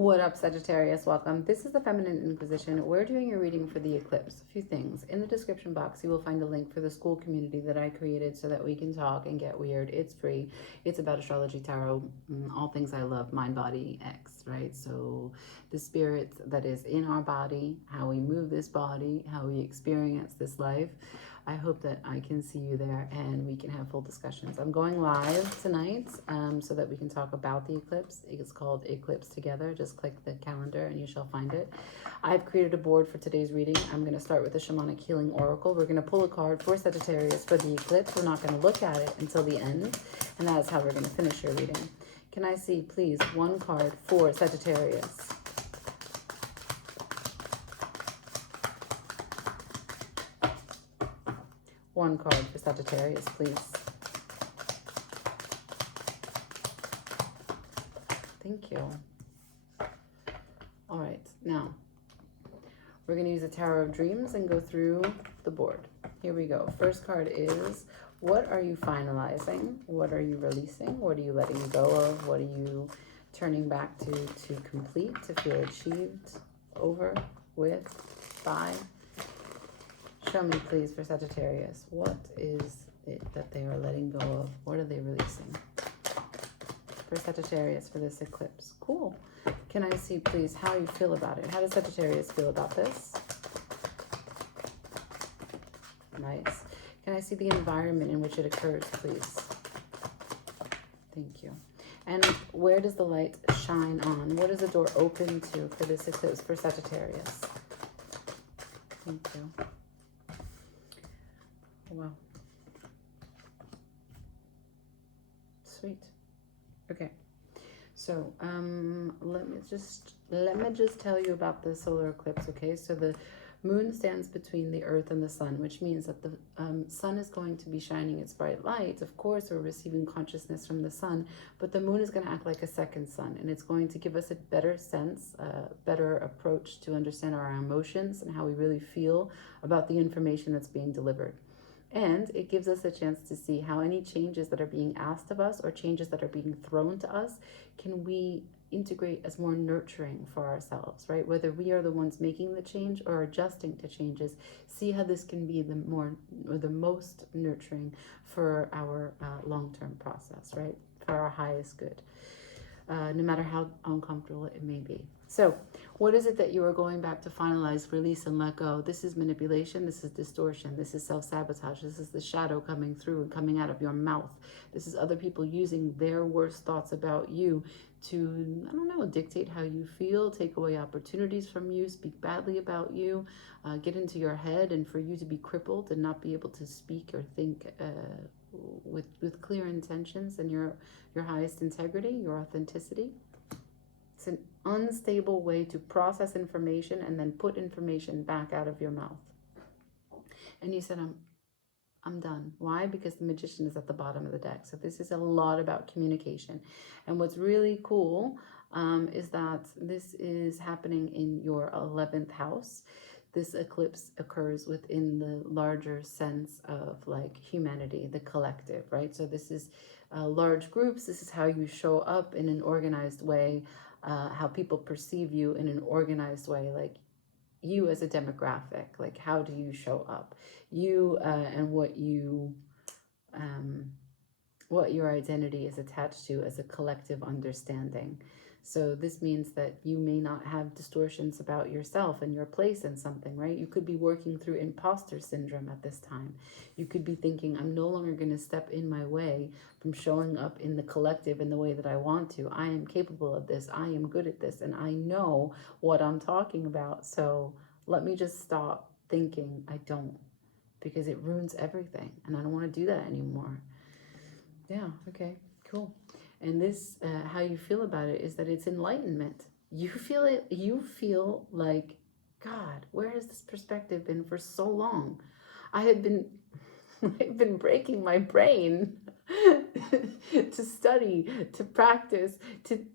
What up, Sagittarius? Welcome. This is the Feminine Inquisition. We're doing your reading for the eclipse. A few things. In the description box, you will find a link for the school community that I created so that we can talk and get weird. It's free. It's about astrology, tarot, all things I love, mind, body, X, right? So the spirit that is in our body, how we move this body, how we experience this life. I hope that I can see you there and we can have full discussions. I'm going live tonight so that we can talk about the eclipse. It's called Eclipse Together. Just click the calendar and you shall find it. I've created a board for today's reading. I'm going to start with the Shamanic Healing Oracle. We're going to pull a card for Sagittarius for the eclipse. We're not going to look at it until the end, and that is how we're going to finish your reading. Can I see, please, one card for Sagittarius? One card for Sagittarius, please. Thank you. All right, now we're going to use the Tower of Dreams and go through the board. Here we go. First card is, what are you finalizing? What are you releasing? What are you letting go of? What are you turning back to complete, to feel achieved, over, with, by? Show me, please, for Sagittarius. What is it that they are letting go of? What are they releasing? For Sagittarius for this eclipse. Cool. Can I see, please, how you feel about it? How does Sagittarius feel about this? Nice. Can I see the environment in which it occurs, please? Thank you. And where does the light shine on? What is the door open to for this eclipse for Sagittarius? Thank you. Wow. Sweet. Okay. So let me just tell you about the solar eclipse, okay? So the moon stands between the earth and the sun, which means that the sun is going to be shining its bright light. Of course, we're receiving consciousness from the sun, but the moon is going to act like a second sun, and it's going to give us a better sense, a better approach to understand our emotions and how we really feel about the information that's being delivered. And it gives us a chance to see how any changes that are being asked of us or changes that are being thrown to us, can we integrate as more nurturing for ourselves, right? Whether we are the ones making the change or adjusting to changes, see how this can be the most nurturing for our long-term process, right? For our highest good, no matter how uncomfortable it may be. So what is it that you are going back to finalize, release, and let go? This is manipulation. This is distortion. This is self-sabotage. This is the shadow coming through and coming out of your mouth. This is other people using their worst thoughts about you to, I don't know, dictate how you feel, take away opportunities from you, speak badly about you, get into your head, and for you to be crippled and not be able to speak or think with clear intentions and your highest integrity, your authenticity. It's an unstable way to process information and then put information back out of your mouth. And you said, I'm done. Why? Because the Magician is at the bottom of the deck. So this is a lot about communication. And what's really cool is that this is happening in your 11th house. This eclipse occurs within the larger sense of like humanity, the collective, right? So this is large groups. This is how you show up in an organized way. How people perceive you in an organized way, like you as a demographic, like how do you show up, you and what your identity is attached to as a collective understanding. So this means that you may not have distortions about yourself and your place in something, right? You could be working through imposter syndrome at this time. You could be thinking, I'm no longer going to step in my way from showing up in the collective in the way that I want to. I am capable of this. I am good at this. And I know what I'm talking about. So let me just stop thinking I don't, because it ruins everything. And I don't want to do that anymore. Yeah, okay, cool. And this, how you feel about it is that it's enlightenment. You feel it, you feel like, God, where has this perspective been for so long? I've been breaking my brain to study, to practice, to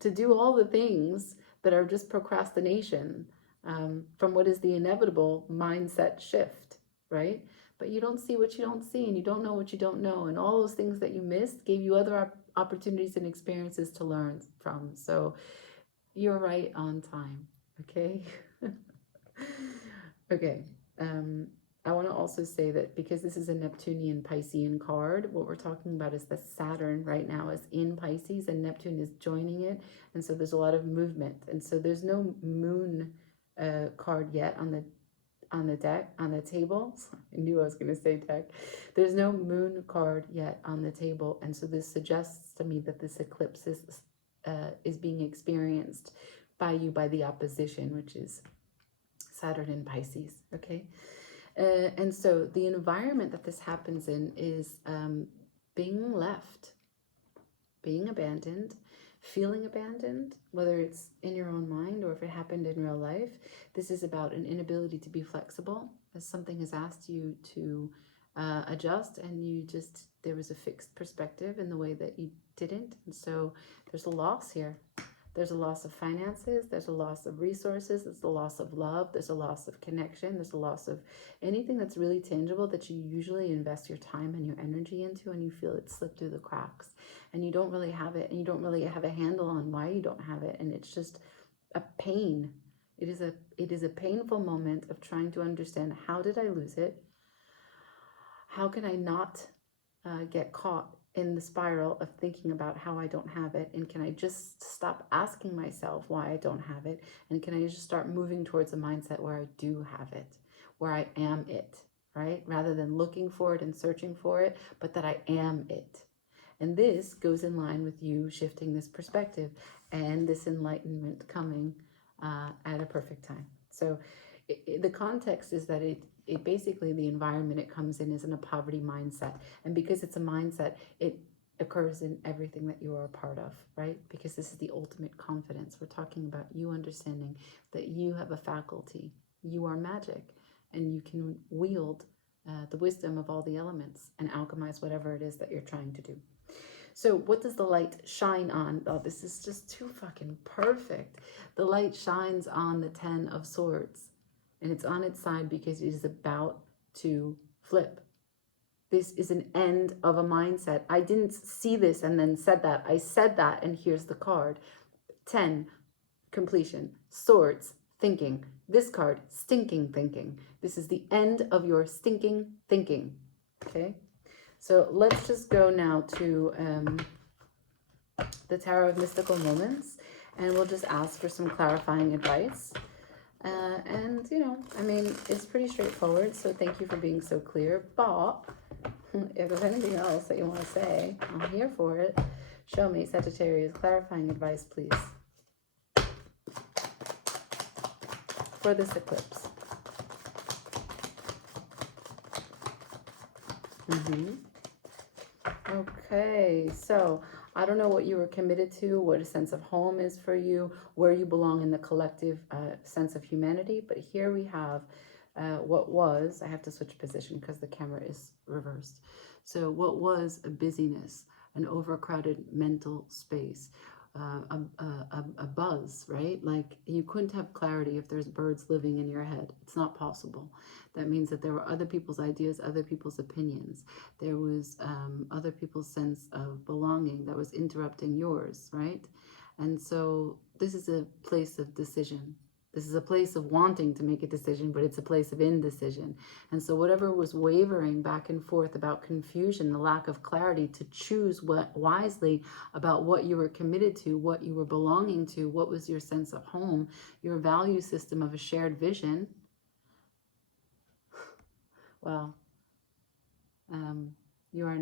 do all the things that are just procrastination from what is the inevitable mindset shift, right? But you don't see what you don't see, and you don't know what you don't know, and all those things that you missed gave you other opportunities and experiences to learn from. So You're right on time, okay? Okay. I want to also say that because this is a Neptunian Piscean card, what we're talking about is that Saturn right now is in Pisces and Neptune is joining it. And so there's a lot of movement. And so there's no moon card yet on the deck, on the table. I knew I was going to say deck. There's no moon card yet on the table. And so this suggests to me that this eclipse is being experienced by you by the opposition, which is Saturn in Pisces, okay? And so the environment that this happens in is being left, being abandoned, feeling abandoned, whether it's in your own mind or if it happened in real life. This is about an inability to be flexible as something has asked you to adjust, and there was a fixed perspective in the way that you didn't. And so there's a loss here. There's a loss of finances, there's a loss of resources, there's a loss of love, there's a loss of connection, there's a loss of anything that's really tangible that you usually invest your time and your energy into, and you feel it slip through the cracks. And you don't really have it, and you don't really have a handle on why you don't have it, and it's just a pain. It is a painful moment of trying to understand, how did I lose it? How can I not get caught in the spiral of thinking about how I don't have it? And can I just stop asking myself why I don't have it? And can I just start moving towards a mindset where I do have it, where I am it, right? Rather than looking for it and searching for it, but that I am it. And this goes in line with you shifting this perspective and this enlightenment coming at a perfect time. So the context is that it basically, the environment it comes in is in a poverty mindset. And because it's a mindset, it occurs in everything that you are a part of, right? Because this is the ultimate confidence. We're talking about you understanding that you have a faculty, you are magic, and you can wield the wisdom of all the elements and alchemize whatever it is that you're trying to do. So what does the light shine on? Oh, this is just too fucking perfect. The light shines on the 10 of Swords, and it's on its side because it is about to flip. This is an end of a mindset. I didn't see this and then said that. I said that, and here's the card. 10, completion. Swords, thinking. This card, stinking thinking. This is the end of your stinking thinking, okay? So let's just go now to the Tarot of Mystical Moments, and we'll just ask for some clarifying advice. And, you know, I mean, it's pretty straightforward, so thank you for being so clear. But if there's anything else that you want to say, I'm here for it. Show me, Sagittarius, clarifying advice, please, for this eclipse. Okay, so I don't know what you were committed to, what a sense of home is for you, where you belong in the collective sense of humanity. But here we have what was, I have to switch position because the camera is reversed. So what was a busyness, an overcrowded mental space, a buzz, right? Like you couldn't have clarity if there's birds living in your head. It's not possible. That means that there were other people's ideas, other people's opinions. There was other people's sense of belonging that was interrupting yours, right? And so this is a place of decision. This is a place of wanting to make a decision, but it's a place of indecision. And so whatever was wavering back and forth about confusion, the lack of clarity to choose wisely about what you were committed to, what you were belonging to, what was your sense of home, your value system of a shared vision. Well, you are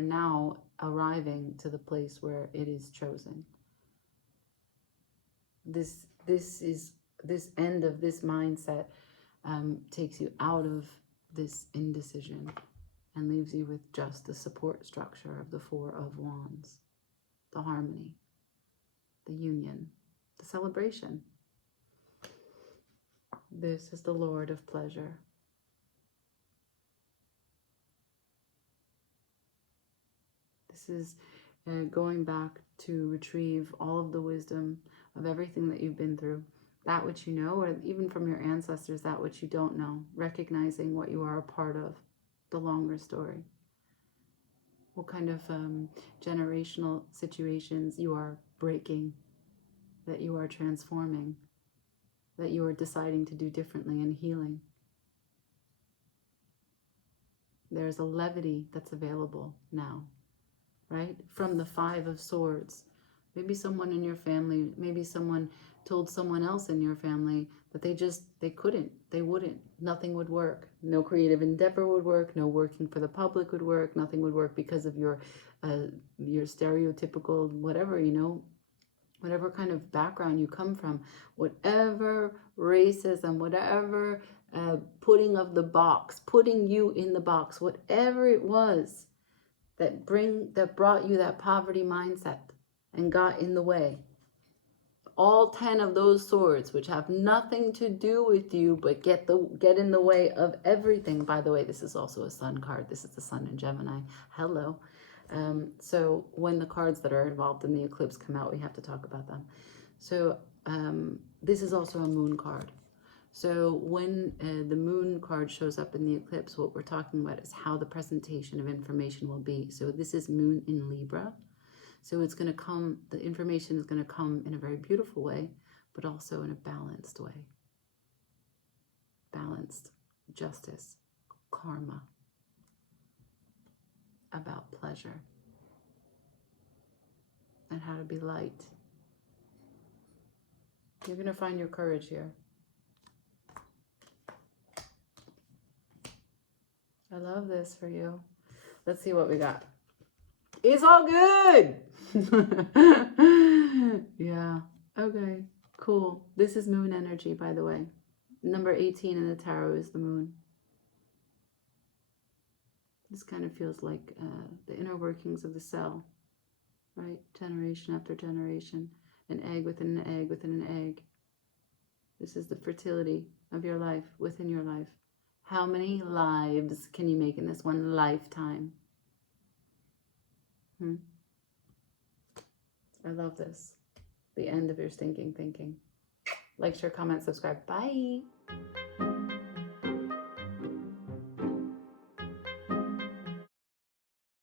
now arriving to the place where it is chosen. This end of this mindset takes you out of this indecision and leaves you with just the support structure of the Four of Wands, the harmony, the union, the celebration. This is the Lord of pleasure. This is going back to retrieve all of the wisdom of everything that you've been through, that which you know, or even from your ancestors, that which you don't know, recognizing what you are a part of, the longer story. What kind of generational situations you are breaking, that you are transforming, that you are deciding to do differently and healing. There's a levity that's available now, right? From the Five of Swords. Maybe someone in your family, maybe someone told someone else in your family that they couldn't, they wouldn't, nothing would work. No creative endeavor would work, no working for the public would work, nothing would work because of your stereotypical whatever, you know, whatever kind of background you come from, whatever racism, whatever putting of the box, putting you in the box, whatever it was that brought you that poverty mindset and got in the way. All 10 of those swords, which have nothing to do with you, but get in the way of everything. By the way, this is also a sun card. This is the sun in Gemini. Hello. So when the cards that are involved in the eclipse come out, we have to talk about them. So this is also a moon card. So when the moon card shows up in the eclipse, what we're talking about is how the presentation of information will be. So this is moon in Libra. So it's going to come, the information is going to come in a very beautiful way, but also in a balanced way. Balanced, justice, karma, about pleasure, and how to be light. You're going to find your courage here. I love this for you. Let's see what we got. It's all good. Yeah. Okay. Cool. This is moon energy, by the way. Number 18 in the tarot is the moon. This kind of feels like the inner workings of the cell, right? Generation after generation. An egg within an egg within an egg. This is the fertility of your life within your life. How many lives can you make in this one lifetime? I love this. The end of your stinking thinking. Like, share, comment, subscribe. Bye.